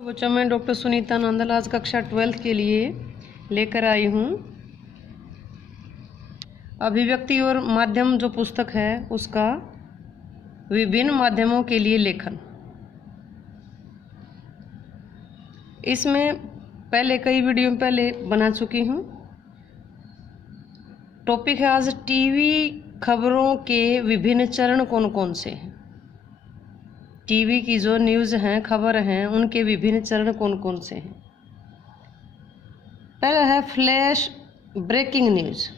बच्चों, मैं डॉक्टर सुनीता नंदल आज कक्षा 12th के लिए लेकर आई हूँ अभिव्यक्ति और माध्यम जो पुस्तक है उसका विभिन्न माध्यमों के लिए लेखन। इसमें पहले कई वीडियो पहले बना चुकी हूँ। टॉपिक है आज टीवी खबरों के विभिन्न चरण कौन कौन से हैं। टीवी की जो न्यूज़ हैं, खबर हैं, उनके विभिन्न चरण कौन कौन से हैं। पहला है फ्लैश ब्रेकिंग न्यूज़।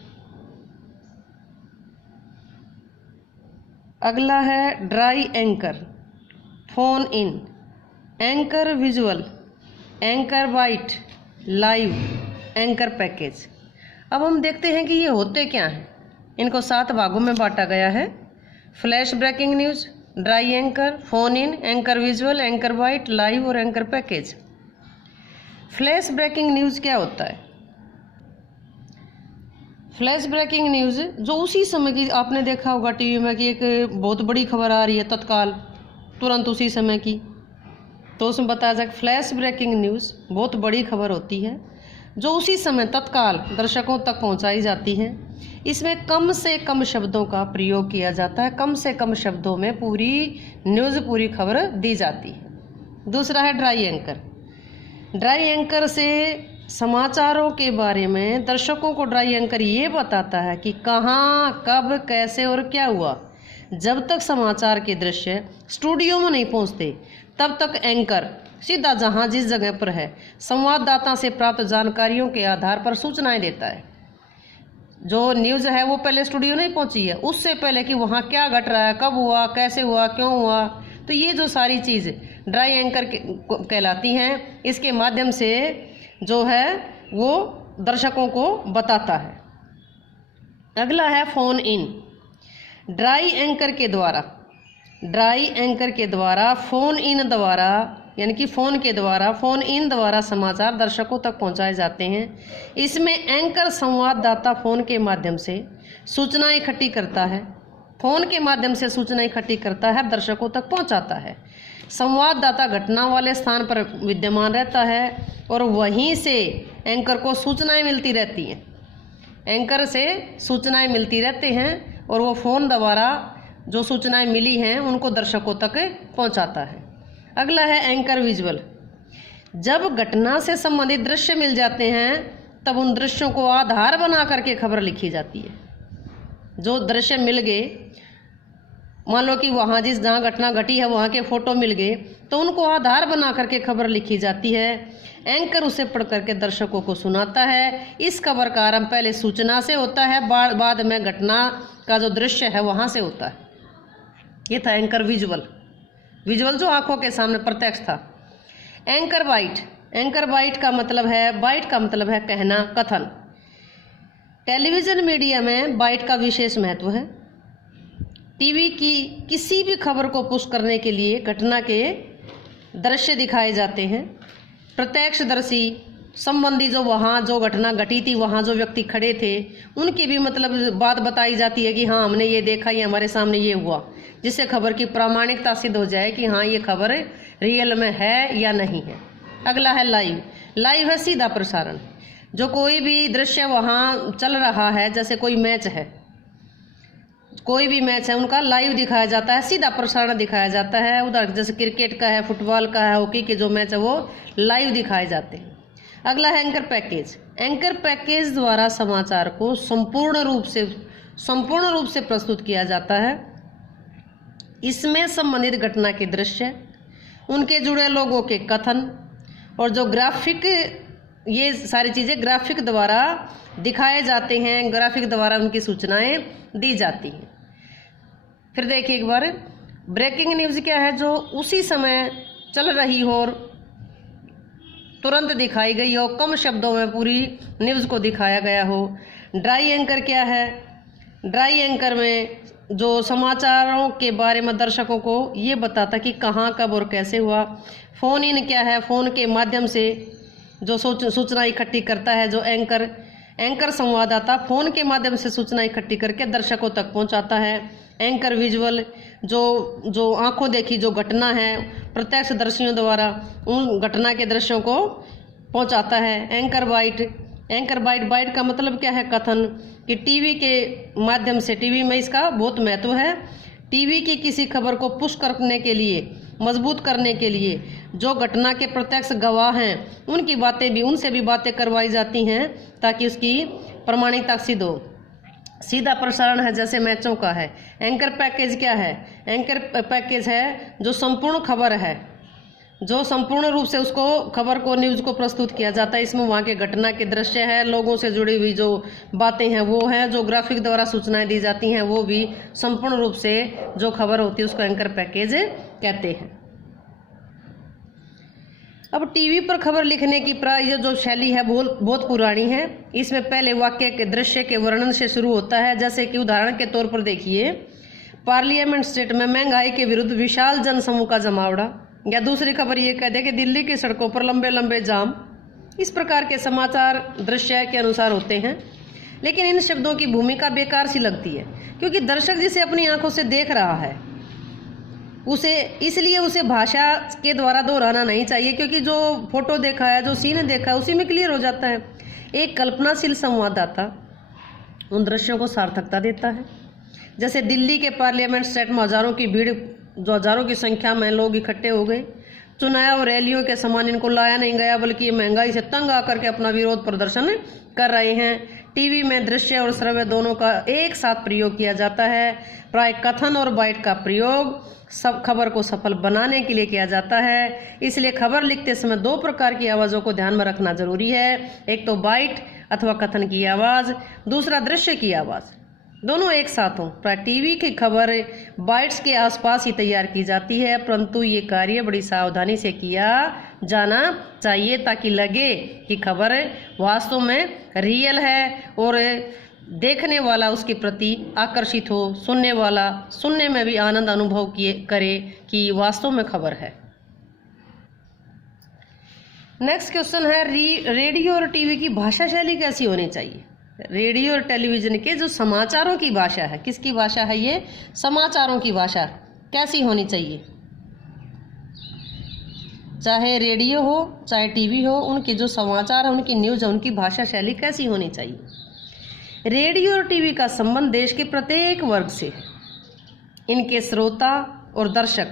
अगला है dry anchor, phone in, anchor visual, anchor bite, live, anchor package. अब हम देखते हैं कि ये होते क्या हैं। इनको 7 भागों में बांटा गया है। Flash breaking news, dry anchor, phone in, anchor visual, anchor bite, live और anchor package. Flash breaking news क्या होता है? फ्लैश ब्रेकिंग न्यूज़ जो उसी समय की, आपने देखा होगा टीवी में कि एक बहुत बड़ी खबर आ रही है तत्काल, तुरंत उसी समय की, तो उसमें बताया जाए फ्लैश ब्रेकिंग न्यूज़ बहुत बड़ी खबर होती है जो उसी समय तत्काल दर्शकों तक पहुंचाई जाती है। इसमें कम से कम शब्दों का प्रयोग किया जाता है, कम से कम शब्दों में पूरी न्यूज़, पूरी खबर दी जाती है। दूसरा है ड्राई एंकर। ड्राई एंकर से समाचारों के बारे में दर्शकों को ड्राई एंकर ये बताता है कि कहाँ, कब, कैसे और क्या हुआ। जब तक समाचार के दृश्य स्टूडियो में नहीं पहुँचते तब तक एंकर सीधा जहाँ जिस जगह पर है संवाददाता से प्राप्त जानकारियों के आधार पर सूचनाएं देता है। जो न्यूज़ है वो पहले स्टूडियो नहीं पहुंची है, उससे पहले कि वहाँ क्या घट रहा है, कब हुआ, कैसे हुआ, क्यों हुआ, तो ये जो सारी चीज़ ड्राई एंकर कहलाती हैं। इसके माध्यम से जो है वो दर्शकों को बताता है। अगला है फोन इन। ड्राई एंकर के द्वारा फोन इन द्वारा, यानी कि फ़ोन के द्वारा, फ़ोन इन द्वारा समाचार दर्शकों तक पहुंचाए जाते हैं। इसमें एंकर संवाददाता फ़ोन के माध्यम से सूचना इकट्ठी करता है, फ़ोन के माध्यम से सूचना इकट्ठी करता है, दर्शकों तक पहुंचाता है। संवाददाता घटना वाले स्थान पर विद्यमान रहता है और वहीं से एंकर को सूचनाएं मिलती रहती हैं। एंकर से सूचनाएं मिलती रहते हैं और वो फ़ोन द्वारा जो सूचनाएं मिली हैं उनको दर्शकों तक पहुंचाता है। अगला है एंकर विजुअल। जब घटना से संबंधित दृश्य मिल जाते हैं तब उन दृश्यों को आधार बना करके खबर लिखी जाती है। जो दृश्य मिल गए, मान लो कि वहाँ जहाँ घटना घटी है वहाँ के फोटो मिल गए, तो उनको आधार बना करके खबर लिखी जाती है। एंकर उसे पढ़ करके दर्शकों को सुनाता है। इस खबर का आरंभ पहले सूचना से होता है, बाद में घटना का जो दृश्य है वहाँ से होता है। ये था एंकर विजुअल। विजुअल जो आंखों के सामने प्रत्यक्ष था। Anchor bite. एंकर बाइट का मतलब है, बाइट का मतलब है कहना, कथन। टेलीविज़न मीडिया में बाइट का विशेष महत्व है। टीवी की किसी भी खबर को पुष्ट करने के लिए घटना के दृश्य दिखाए जाते हैं। प्रत्यक्षदर्शी संबंधी जो वहाँ जो घटना घटी थी, वहाँ जो व्यक्ति खड़े थे, उनकी भी मतलब बात बताई जाती है कि हाँ हमने ये देखा, ये हमारे सामने ये हुआ, जिससे खबर की प्रामाणिकता सिद्ध हो जाए कि हाँ ये खबर रियल में है या नहीं है। अगला है लाइव। लाइव है सीधा प्रसारण। जो कोई भी दृश्य वहाँ चल रहा है, जैसे कोई मैच है, कोई भी मैच है, उनका लाइव दिखाया जाता है, सीधा प्रसारण दिखाया जाता है। उधर जैसे क्रिकेट का है, फुटबॉल का है, हॉकी के जो मैच है वो लाइव दिखाए जाते हैं। अगला है एंकर पैकेज। एंकर पैकेज द्वारा समाचार को संपूर्ण रूप से प्रस्तुत किया जाता है। इसमें संबंधित घटना के दृश्य, उनके जुड़े लोगों के कथन और जो ग्राफिक, ये सारी चीज़ें ग्राफिक द्वारा दिखाए जाते हैं, ग्राफिक द्वारा उनकी सूचनाएं दी जाती हैं। फिर देखिए एक बार, ब्रेकिंग न्यूज़ क्या है? जो उसी समय चल रही हो और तुरंत दिखाई गई हो, कम शब्दों में पूरी न्यूज़ को दिखाया गया हो। ड्राई एंकर क्या है? ड्राई एंकर में जो समाचारों के बारे में दर्शकों को ये बताता कि कहाँ, कब और कैसे हुआ। फ़ोन इन क्या है? फ़ोन के माध्यम से जो सूचना इकट्ठी करता है, जो एंकर संवाददाता फ़ोन के माध्यम से सूचना इकट्ठी करके दर्शकों तक पहुँचाता है। एंकर विजुअल, जो आंखों देखी जो घटना है प्रत्यक्ष दर्शियों द्वारा उन घटना के दृश्यों को पहुंचाता है। एंकर बाइट, बाइट का मतलब क्या है? कथन। कि टीवी के माध्यम से, टीवी में इसका बहुत महत्व है। टीवी की किसी खबर को पुश करने के लिए, मजबूत करने के लिए जो घटना के प्रत्यक्ष गवाह हैं उनसे भी बातें करवाई जाती हैं ताकि उसकी प्रमाणिकता सिद्ध हो। सीधा प्रसारण है जैसे मैचों का है। एंकर पैकेज क्या है? एंकर पैकेज है जो संपूर्ण खबर है, जो संपूर्ण रूप से उसको खबर को, न्यूज़ को प्रस्तुत किया जाता है। इसमें वहाँ के घटना के दृश्य है, लोगों से जुड़ी हुई जो बातें हैं वो हैं, जो ग्राफिक द्वारा सूचनाएं दी जाती हैं वो भी संपूर्ण रूप से जो खबर होती है उसको एंकर पैकेज कहते हैं। अब टीवी पर खबर लिखने की प्राय जो शैली है बहुत पुरानी है। इसमें पहले वाक्य के दृश्य के वर्णन से शुरू होता है। जैसे कि उदाहरण के तौर पर देखिए, पार्लियामेंट स्टेट में महंगाई के विरुद्ध विशाल जनसमूह का जमावड़ा, या दूसरी खबर ये कह दे कि दिल्ली की सड़कों पर लंबे लंबे जाम। इस प्रकार के समाचार दृश्य के अनुसार होते हैं। लेकिन इन शब्दों की भूमिका बेकार सी लगती है, क्योंकि दर्शक जिसे अपनी आंखों से देख रहा है इसलिए उसे भाषा के द्वारा दोहराना नहीं चाहिए, क्योंकि जो फोटो देखा है, जो सीन देखा है, उसी में क्लियर हो जाता है। एक कल्पनाशील संवाददाता उन दृश्यों को सार्थकता देता है। जैसे दिल्ली के पार्लियामेंट स्टेट में हजारों की भीड़, जो हजारों की संख्या में लोग इकट्ठे हो गए। चुनाव रैलियों के समान इनको लाया नहीं गया, बल्कि ये महंगाई से तंग आकर के अपना विरोध प्रदर्शन कर रहे हैं। टीवी में दृश्य और श्रव्य दोनों का एक साथ प्रयोग किया जाता है। प्राय कथन और बाइट का प्रयोग सब खबर को सफल बनाने के लिए किया जाता है। इसलिए खबर लिखते समय दो प्रकार की आवाज़ों को ध्यान में रखना जरूरी है। एक तो बाइट अथवा कथन की आवाज़, दूसरा दृश्य की आवाज़, दोनों एक साथ हों। प्राय टीवी की खबर बाइट्स के आसपास ही तैयार की जाती है, परंतु ये कार्य बड़ी सावधानी से किया जाना चाहिए ताकि लगे कि खबर वास्तव में रियल है और देखने वाला उसके प्रति आकर्षित हो, सुनने वाला सुनने में भी आनंद अनुभव करे कि वास्तव में खबर है। नेक्स्ट क्वेश्चन है, रेडियो और टीवी की भाषा शैली कैसी होनी चाहिए? रेडियो और टेलीविजन के जो समाचारों की भाषा है, किसकी भाषा है ये? समाचारों की भाषा कैसी होनी चाहिए? चाहे रेडियो हो चाहे टीवी हो, उनके जो समाचार है, उनकी न्यूज़ है, उनकी भाषा शैली कैसी होनी चाहिए? रेडियो और टीवी का संबंध देश के प्रत्येक वर्ग से है। इनके श्रोता और दर्शक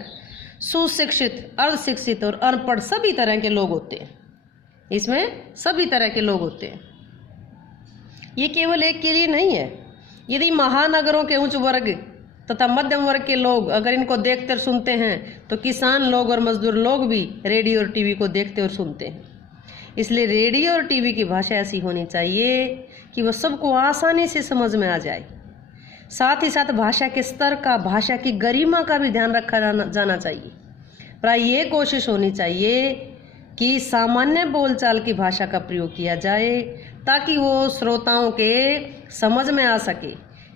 सुशिक्षित, अर्धशिक्षित और अनपढ़ सभी तरह के लोग होते हैं। इसमें सभी तरह के लोग होते हैं, ये केवल एक के लिए नहीं है। यदि महानगरों के उच्च वर्ग तथा मध्यम वर्ग के लोग अगर इनको देखते और सुनते हैं, तो किसान लोग और मजदूर लोग भी रेडियो और टीवी को देखते और सुनते हैं। इसलिए रेडियो और टीवी की भाषा ऐसी होनी चाहिए कि वह सबको आसानी से समझ में आ जाए। साथ ही साथ भाषा के स्तर का, भाषा की गरिमा का भी ध्यान रखा जाना चाहिए। प्राय ये कोशिश होनी चाहिए कि सामान्य बोलचाल की भाषा का प्रयोग किया जाए ताकि वो श्रोताओं के समझ में आ सके।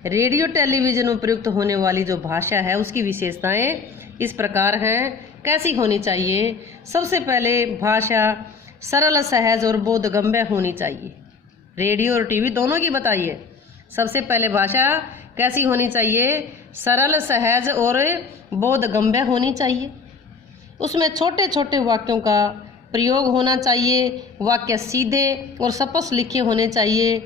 रेडियो टेलीविजन में प्रयुक्त होने वाली जो भाषा है उसकी विशेषताएं इस प्रकार हैं। कैसी होनी चाहिए? सबसे पहले भाषा सरल, सहज और बोधगम्य होनी चाहिए। रेडियो और टीवी दोनों की बताइए। सबसे पहले भाषा कैसी होनी चाहिए? सरल, सहज और बोधगम्य होनी चाहिए। उसमें छोटे छोटे वाक्यों का प्रयोग होना चाहिए। वाक्य सीधे और स्पष्ट लिखे होने चाहिए।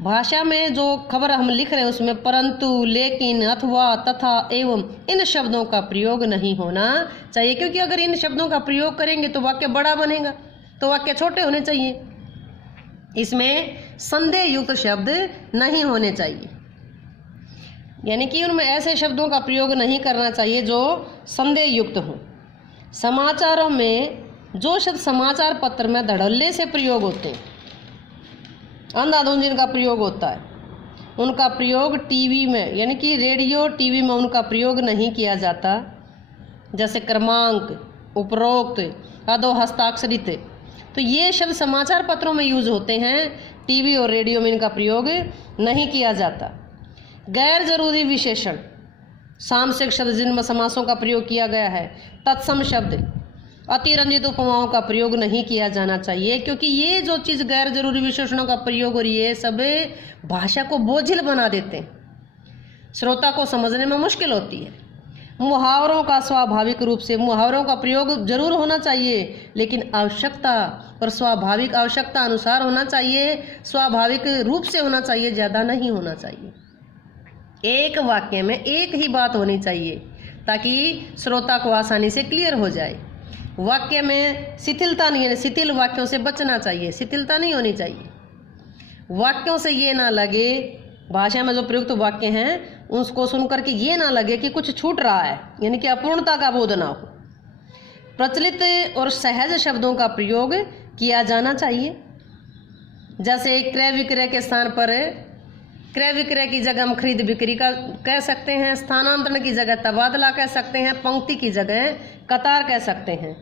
भाषा में जो खबर हम लिख रहे हैं उसमें परंतु, लेकिन, अथवा, तथा, एवं इन शब्दों का प्रयोग नहीं होना चाहिए, क्योंकि अगर इन शब्दों का प्रयोग करेंगे तो वाक्य बड़ा बनेगा, तो वाक्य छोटे होने चाहिए। इसमें संदेह युक्त शब्द नहीं होने चाहिए, यानी कि उनमें ऐसे शब्दों का प्रयोग नहीं करना चाहिए जो संदेह युक्त हों। समाचारों में जो शब्द समाचार पत्र में धड़ल्ले से प्रयोग होते हैं, अंधाधुंध जिनका प्रयोग होता है, उनका प्रयोग टीवी में, यानी कि रेडियो टीवी में उनका प्रयोग नहीं किया जाता। जैसे क्रमांक, उपरोक्त, अधो हस्ताक्षरित, तो ये शब्द समाचार पत्रों में यूज होते हैं, टीवी और रेडियो में इनका प्रयोग नहीं किया जाता। गैर जरूरी विशेषण, सामसिक शब्द जिनमें समासों का प्रयोग किया गया है, तत्सम शब्द, अतिरंजित उपमाओं का प्रयोग नहीं किया जाना चाहिए, क्योंकि ये जो चीज़ गैर जरूरी विशेषणों का प्रयोग और ये सब भाषा को बोझिल बना देते हैं। श्रोता को समझने में मुश्किल होती है। मुहावरों का स्वाभाविक रूप से मुहावरों का प्रयोग जरूर होना चाहिए, लेकिन आवश्यकता और स्वाभाविक आवश्यकता अनुसार होना चाहिए, स्वाभाविक रूप से होना चाहिए, ज़्यादा नहीं होना चाहिए। एक वाक्य में एक ही बात होनी चाहिए ताकि श्रोता को आसानी से क्लियर हो जाए। वाक्य में शिथिलता नहीं है, शिथिल वाक्यों से बचना चाहिए, शिथिलता नहीं होनी चाहिए। वाक्यों से ये ना लगे, भाषा में जो प्रयुक्त वाक्य हैं उसको सुनकर के ये ना लगे कि कुछ छूट रहा है, यानी कि अपूर्णता का बोध ना हो। प्रचलित और सहज शब्दों का प्रयोग किया जाना चाहिए। जैसे क्रय विक्रय के स्थान पर क्रय विक्रय की जगह हम खरीद बिक्री का कह सकते हैं, स्थानांतरण की जगह तबादला कह सकते हैं, पंक्ति की जगह कतार कह सकते हैं।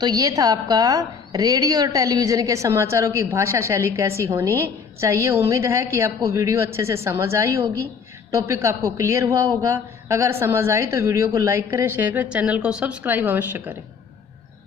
तो ये था आपका रेडियो और टेलीविज़न के समाचारों की भाषा शैली कैसी होनी चाहिए। उम्मीद है कि आपको वीडियो अच्छे से समझ आई होगी, टॉपिक आपको क्लियर हुआ होगा। अगर समझ आई तो वीडियो को लाइक करें, शेयर करें, चैनल को सब्सक्राइब अवश्य करें।